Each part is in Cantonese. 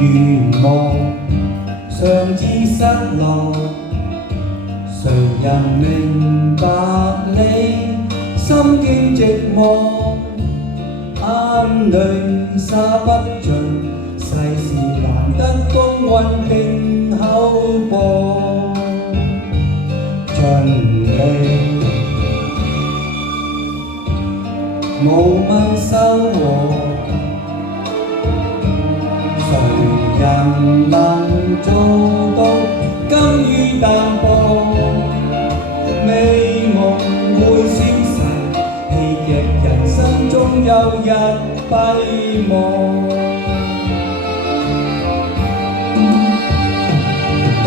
願望常自失落，誰人明白你心境寂寞？眼淚灑不盡，世事難得公允定厚薄，盡力無問收穫。誰人能做到甘於淡薄？美夢會消逝，戲劇人生終有日閉幕。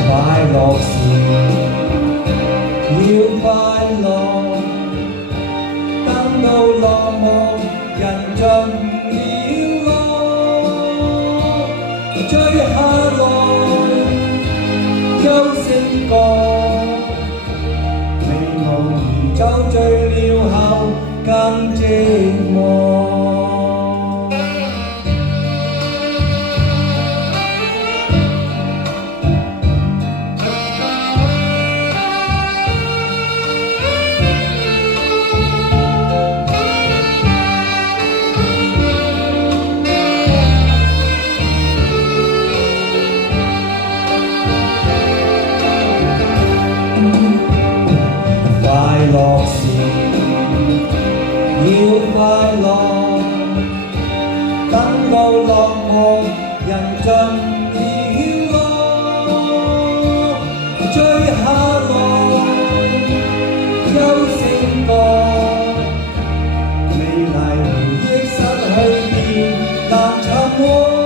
快樂時要快樂，等到落幕，人盡了落，追下來休息過，美夢如酒醉了後更寂寞。快樂時要快樂，等到落幕，人盡了落，追下來休息過，美麗回憶失去便難尋獲。